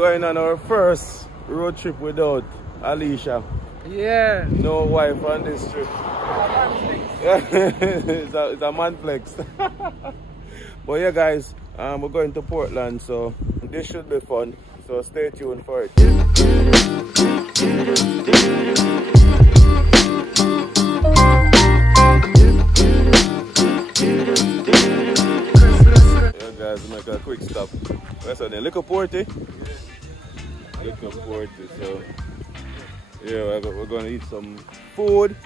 going on our first road trip without Alicia. Yeah. No wife on this trip. It's a man flex. But yeah guys, we're going to Portland, so this should be fun. So stay tuned for it. Yeah guys, make a quick stop. Where's that? Little Porty? Little Porty, so yeah, we're gonna eat some food.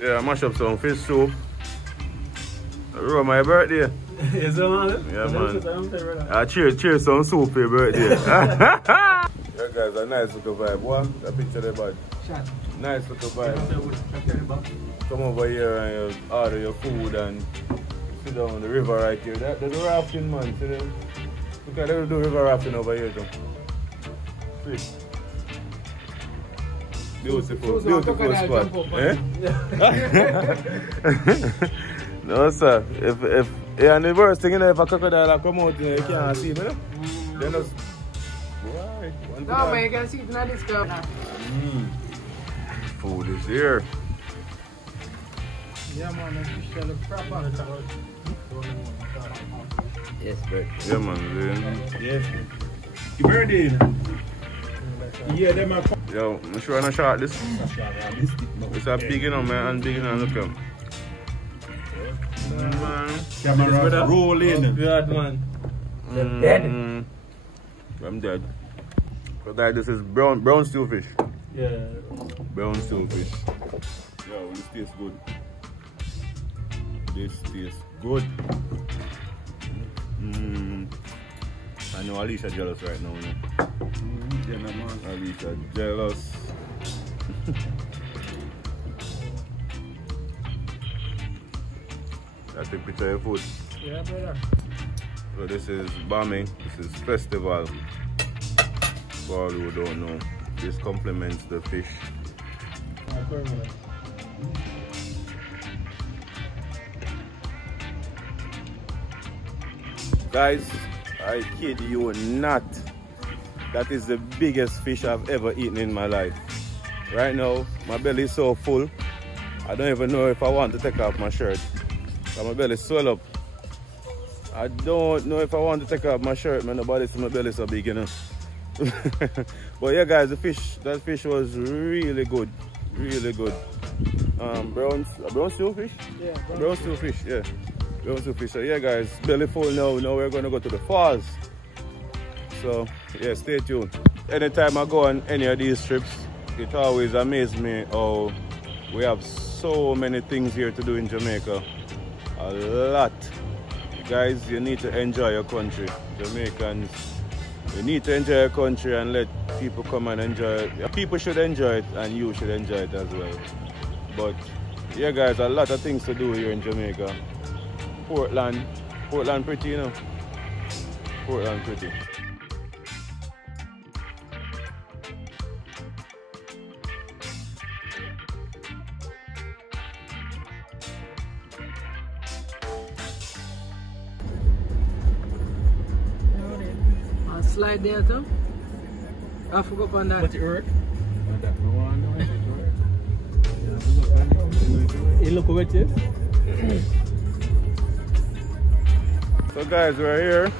Yeah, I mash up some fish soup. My birthday. Is that man? Yeah, man. Cheers some soup for your birthday. Yeah, guys, a nice little vibe. What? A picture there, bud. Shot. Nice little vibe. Come over here and you order your food and sit down on the river right here. They do rafting, man. See them? Look at they do river rafting over here, too. Sweet. Beautiful spot. Eh? No sir. If yeah, and the worst thing, you know, if a crocodile come out, you can't see me. Then just right. No man, you can see it in this cup. Food is here. Yeah man, the fish look proper. Yes, bro. Yeah man. Yes. Your birthday. Yeah, them are. Yo, I'm sure I'm not shot this. It's a big enough, man, and big enough. Look at him. Camera rolling. Good man. Dead. I'm dead. But guys, this is brown steel fish. Yeah. Brown steel fish. Yo, this tastes good. This tastes good. I know Alicia jealous right now. Yeah, no, man. Alicia jealous. I take a picture of your food. Yeah, brother. So this is bombing. This is festival. For all who don't know, this complements the fish. Guys, I kid you not. That is the biggest fish I've ever eaten in my life. Right now, my belly is so full. I don't even know if I want to take off my shirt. My belly swell up. I don't know if I want to take off my shirt, man. Nobody see my belly so big, you know. But yeah, guys, that fish was really good. Really good. Brown steel fish? Yeah, brown steel fish, yeah. Brown steel fish. So yeah, guys, belly full now. Now we're going to go to the falls. So yeah, stay tuned. Anytime I go on any of these trips, it always amazes me how we have so many things here to do in Jamaica. A lot. Guys, you need to enjoy your country. Jamaicans, you need to enjoy your country and let people come and enjoy it. People should enjoy it and you should enjoy it as well. But yeah guys, a lot of things to do here in Jamaica. Portland pretty, you know. Portland pretty. Slide there too. I forgot on that. But it work? You look wet, yes? So guys, we're here.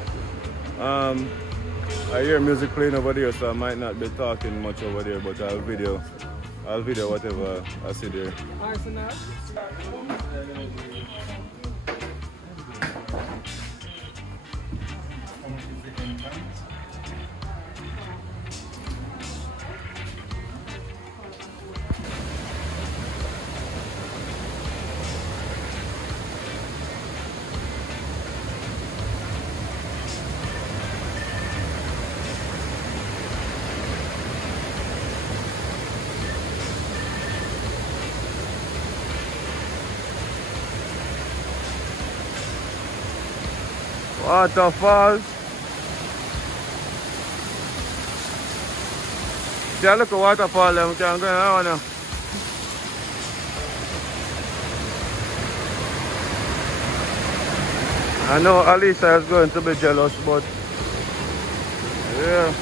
I hear music playing over there, so I might not be talking much over there, but I'll video whatever I see there. Waterfalls. See, look at waterfall them can go on now. I know Alicia is going to be jealous, but yeah.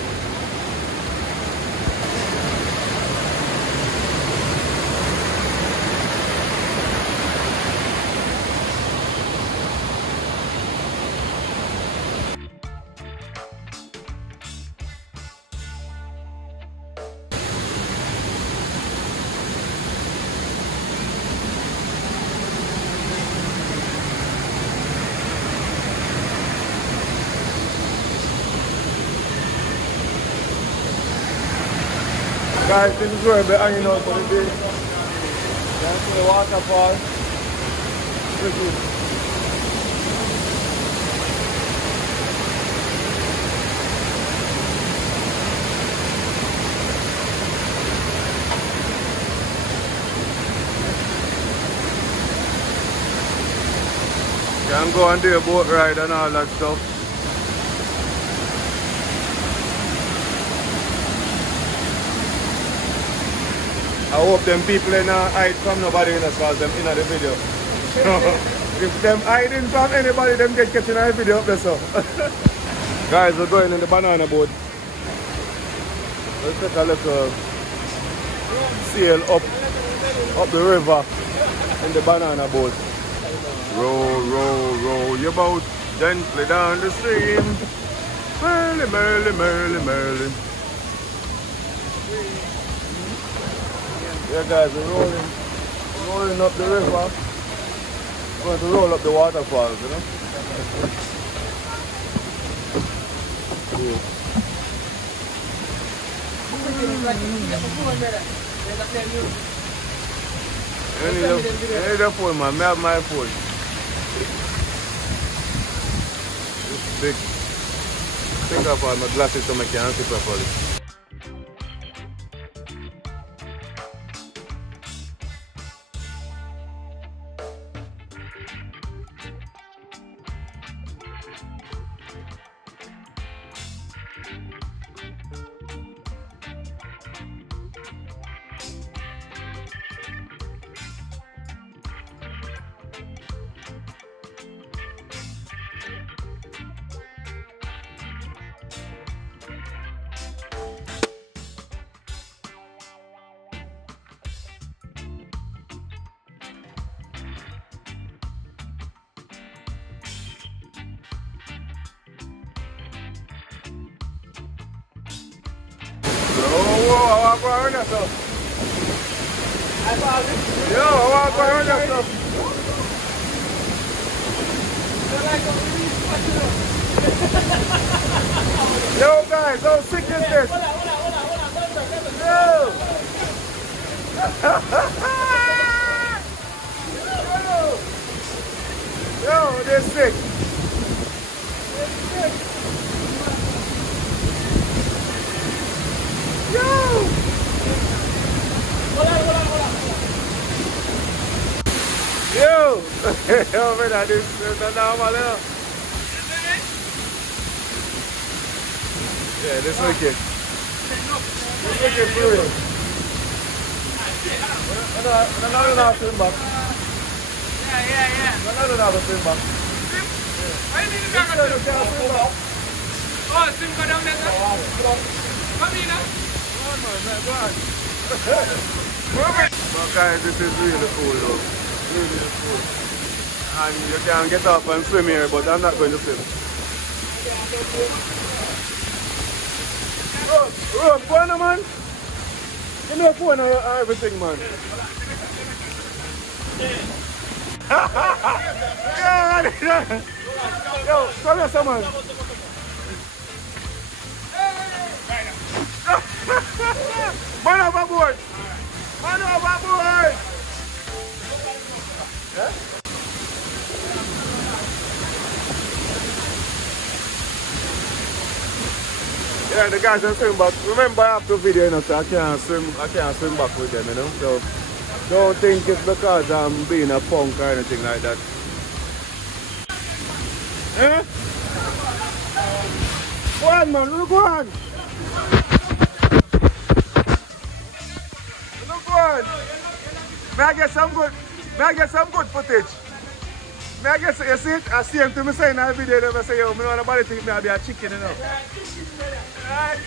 Guys, this is where we're hanging out for the day. Down to the waterfall. Pretty. Can go and do a boat ride and all that stuff. I hope them people in hide from nobody in the cause them in the video. If them hiding from anybody, them get kept in the video up there so. Guys, we're going in the banana boat. Let's take a little sail up the river in the banana boat. Row, row, row your boat gently down the stream. Merrily, merrily, merrily, merrily. Yeah guys, we're rolling up the river. We're going to roll up the waterfalls, you know. Cool. You need a phone, man. I have my phone. This big. Take off all my glasses so I can't see properly. I walk around yourself. Yo, I walk around yourself. Yo guys, how sick is this? Yo! Yo, they're sick. Yo! Yo! Yo, mira, this is normal, yo. Yeah, this wicked. This wicked for real. I'm not swim back. Yeah. I'm not swim back. Why did you go back? Oh, swim go down there, sir? Come in, huh? But guys, this is really cool though. Really cool. And you can get up and swim here, but I'm not going to swim. Bro, go on, man. Give me a phone and everything, man. Yo, come here, someone. Man overboard! Man overboard! Huh? Yeah, the guys can swim back. Remember after video, you know, so I can't swim back with them, you know. So don't think it's because I'm being a punk or anything like that. Eh? One man, look one. Look one. May I get some good footage? May I get, you see it? I see him to me saying in that video, they say, yo, me know nobody think me I be a chicken, you know. Right.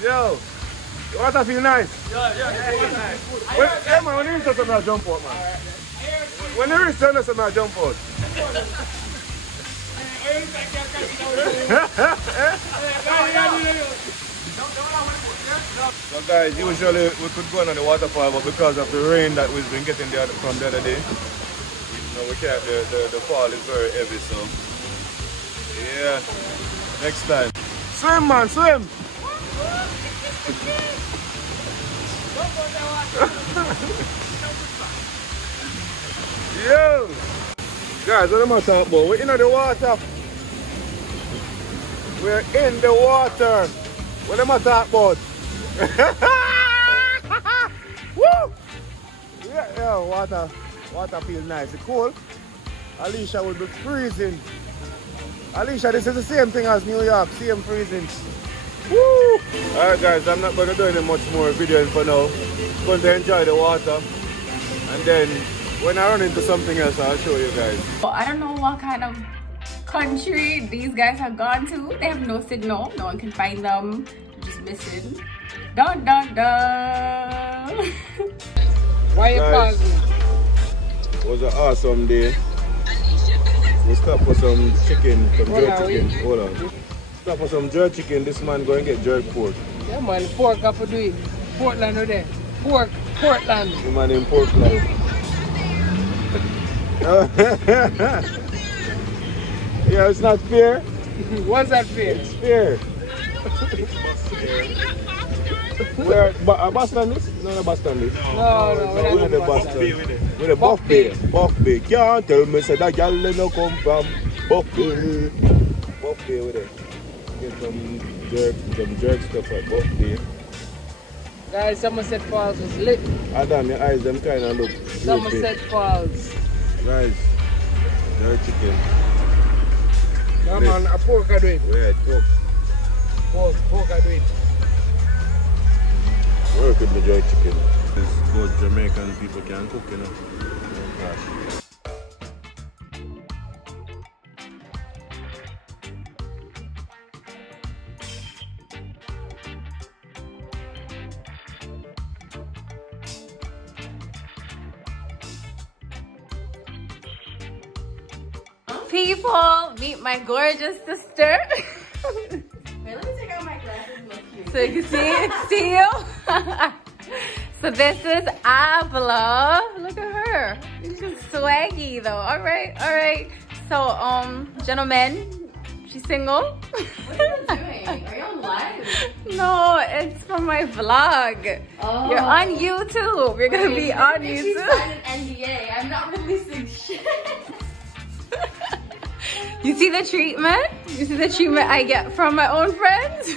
Yo, the water feel nice. Yeah, nice. Yeah, man, when you reach something, I jump out, man. When you reach something, I jump out. So guys, usually we could go on the waterfall, but because of the rain that we've been getting there from the other day, no, we can't. The fall is very heavy, so yeah. Next time. Swim, man, swim. Yo, guys, what am I talking about? We're in the water. We're in the water. What am I talking about? Woo! Yeah, water feels nice. It's cool. Alicia will be freezing. Alicia, this is the same thing as New York, same freezing. Woo! Alright guys, I'm not going to do any much more videos for now. I'm going to enjoy the water. And then when I run into something else, I'll show you guys. Well, I don't know what kind of country these guys have gone to. They have no signal. No one can find them. They're just missing. Dun dun dun! Why you pausing? It was an awesome day. We stopped for some chicken, some jerk chicken. Hold on. Stop for some jerk chicken. This man going to get jerk pork. Yeah man, pork have to do it. Portland over there. Portland. The man in Portland. Yeah, it's not fair. What's that fair? It's fair. Where Boston is? No, Boston is. No, we're the Boston. We're the Buff Bay. Buff Bay. Can't tell me say that y'all no come from Buff Bay. Buff Bay with it. Get some jerk stuff at Buff Bay. Guys, Somerset Falls was lit. Adam, your eyes them kind of look. Somerset Falls. Guys, jerk chicken. Yeah man, a pork I do it. Wait, Pork I do it. Work with the jerk chicken. It's good Jamaican people can cook, you know. Oh, gosh. People, meet my gorgeous sister. Wait, let me take out my glasses and look cute. So you can see you. So this is Avila. Look at her. She's just swaggy though. All right. So gentlemen, she's single. What are you doing? Are you on live? No, it's for my vlog. Oh. You're on YouTube. You're gonna be on YouTube. She signed an NDA. I'm not releasing shit. You see the treatment? You see the treatment I get from my own friends?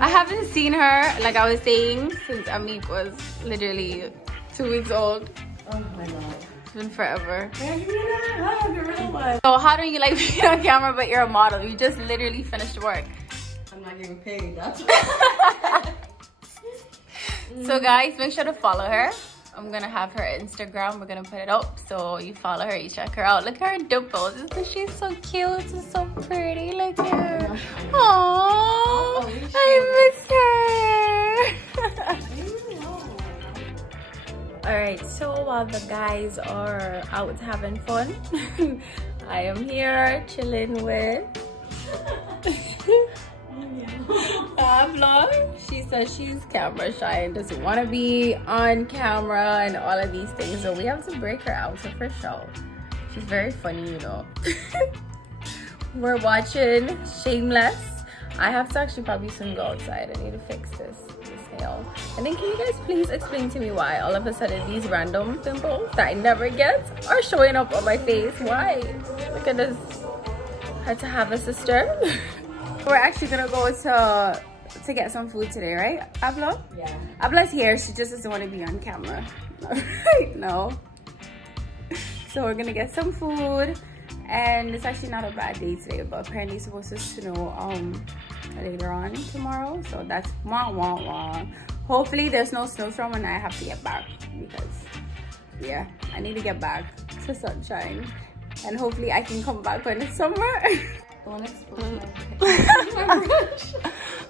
I haven't seen her, like I was saying, since Amik was literally 2 weeks old. Oh my god. It's been forever. So how do you like being on camera but you're a model? You just literally finished work. I'm not getting paid, that's why. So guys, make sure to follow her. I'm gonna have her Instagram. We're gonna put it up so you follow her, you check her out. Look at her dimples. Isn't she so cute? She's so pretty. Look at her. Aww, I miss her. All right, so while the guys are out having fun, I am here chilling with vlog. She says she's camera shy and doesn't want to be on camera and all of these things, so we have to break her out of her shell. She's very funny, you know. We're watching Shameless. I have to actually probably soon go outside. I need to fix this nail. And then can you guys please explain to me why all of a sudden these random pimples that I never get are showing up on my face? Why? Look at this. Had to have a sister. We're actually gonna go to get some food today, right, Abla? Yeah. Abla's here. She just doesn't want to be on camera right now. So we're gonna get some food And it's actually not a bad day today, but apparently it's supposed to snow later on tomorrow. So that's wah wah wah. Hopefully there's no snowstorm when I have to get back, because yeah, I need to get back to sunshine. And hopefully I can come back when it's summer.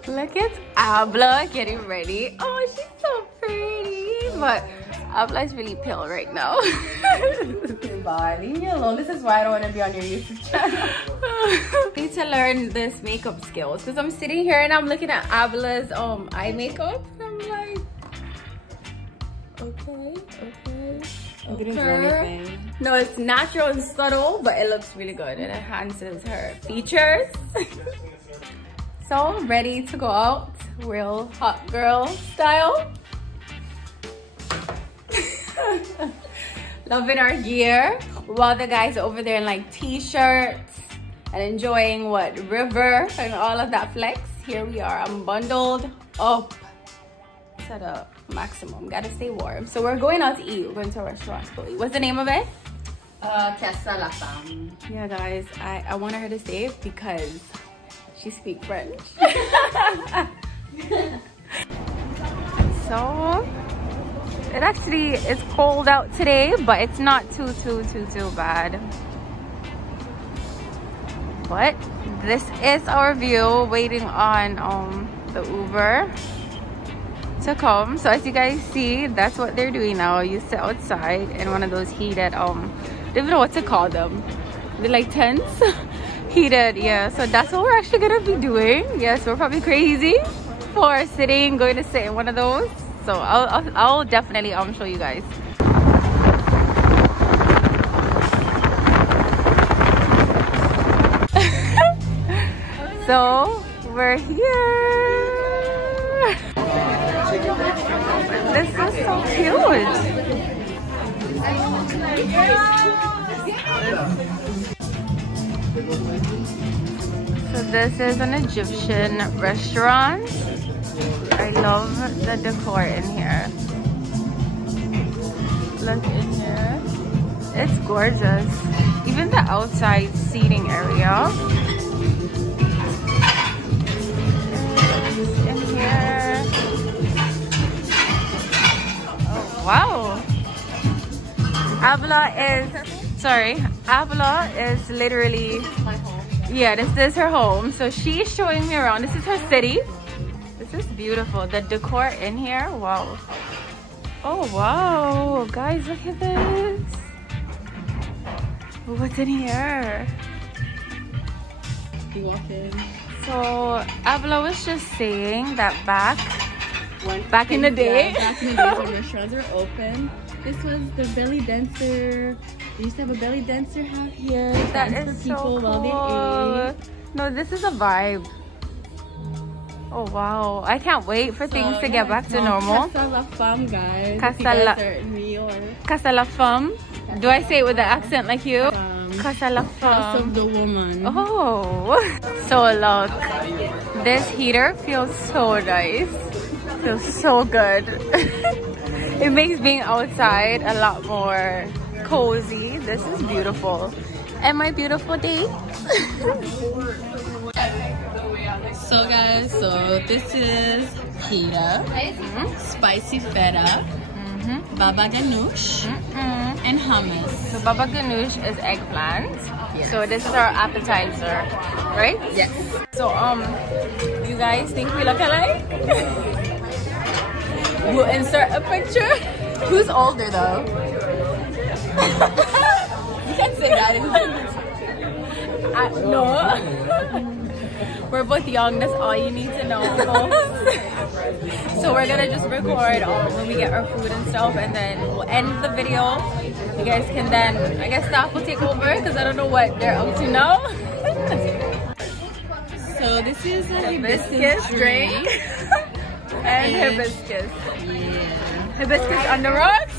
Look at Abla getting ready. Oh, she's so pretty. But Abla is really pale right now. Bye. Leave me alone. This is why I don't want to be on your YouTube channel. I need to learn this makeup skills, because I'm sitting here and I'm looking at Abla's eye makeup. And I'm like, okay. No, it's natural and subtle, but it looks really good. It enhances her features. So ready to go out, real hot girl style. Loving our gear, while the guys are over there in like t-shirts and enjoying what, river and all of that flex. Here we are. I'm bundled up to the maximum. Gotta stay warm. So we're going out to eat. We're going to a restaurant to go eat. What's the name of it? Casa La Femme. Yeah, guys, I wanted her to say it because she speaks French. So it actually is cold out today, but it's not too bad. But this is our view, waiting on the Uber to come. So as you guys see, that's what they're doing now. You sit outside in one of those heated I don't even know what to call them. They're like tents. Heated, yeah. So that's what we're actually gonna be doing. Yes, we're probably crazy for going to sit in one of those. So I'll definitely show you guys. So we're here. This is so cute. So this is an Egyptian restaurant. I love the decor in here. Look in here. It's gorgeous. Even the outside seating area. In here. Oh, wow. Abla is literally, yeah, this is her home. So she's showing me around. This is her city. This is beautiful. The decor in here, wow. Oh, wow. Guys, look at this. What's in here? You walk in. So Abla was just saying that back in the day, when restaurants were open, this was the belly dancer. They used to have a belly dancer hat here. that dance is for people so cool. while they ate. No, this is a vibe. Oh wow, I can't wait for things to get back to normal. Casa La Femme, guys. Casa If you guys La- are in New York. Casa La Femme. Do I say it with the accent like you? Casa La House Femme. of the Woman. Oh, so look, this heater feels so nice. Feels so good. It makes being outside a lot more cozy. This is beautiful. And my beautiful day. So guys, this is pita, spicy feta, baba ganoush, and hummus. So baba ganoush is eggplant. Yes. So this is our appetizer, right? Yes. So you guys think we look alike? We'll insert a picture. Who's older though? You can't say that. No. We're both young, that's all you need to know, folks. So we're gonna just record when we get our food and stuff, and then we'll end the video. You guys can then, I guess staff will take over, because I don't know what they're up to now. So this is a Hibiscus drink. And hibiscus. Yeah. Hibiscus on the rocks.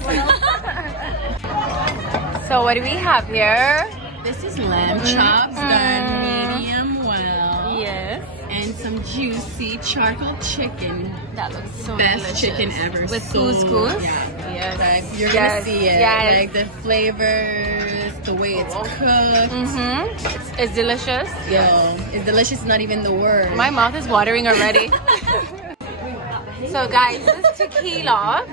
So what do we have here? This is lamb chops done medium well. Yes. And some juicy charcoal chicken. That looks so Best delicious. chicken ever. With So, couscous? Yeah. Yes. Like, you're Yes. gonna see it. Yes. Like the flavors, the way it's cooked. It's delicious. Yo, it's delicious, not even the word. My mouth is watering already. So guys, this is tequila.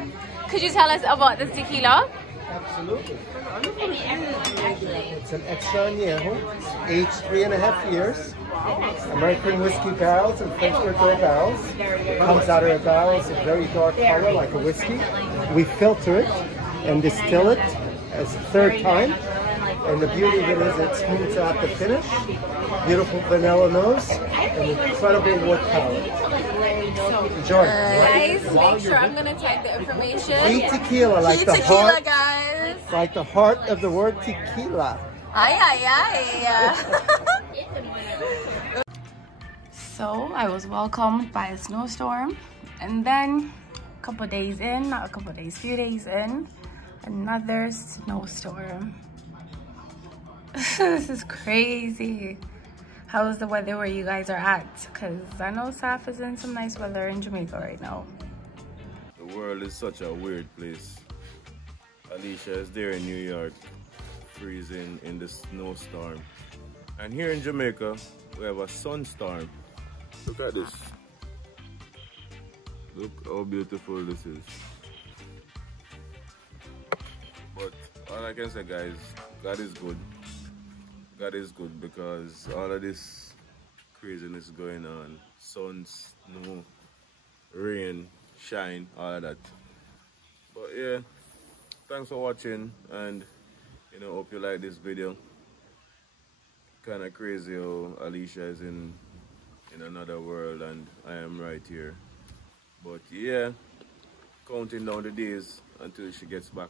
Could you tell us about this tequila? Absolutely. It's an extra añejo, aged 3.5 years. American whiskey barrels and French Bordeaux barrels. It comes out of a barrel, it's a very dark color like a whiskey. We filter it and distill it as a third time. And the beauty of it is it smooths out the finish. Beautiful vanilla nose and incredible wood palate. Enjoy. Guys, make sure I'm gonna tag the information. Eat tequila like Eat the tequila, heart, guys. like the heart of the word tequila. Aye, aye, aye. So I was welcomed by a snowstorm, and then a couple days in, not a couple days, few days in, another snowstorm. This is crazy. How is the weather where you guys are at? Because I know Saf is in some nice weather in Jamaica right now. The world is such a weird place. Alicia is there in New York, freezing in the snowstorm. And here in Jamaica, we have a sunstorm. Look at this. Look how beautiful this is. But all I can say, guys, God is good. God is good because all of this craziness going on, sun, snow, rain, shine, all of that. But yeah, thanks for watching, and you know, hope you like this video. Kind of crazy how Alicia is in another world and I am right here. But yeah, counting down the days until she gets back.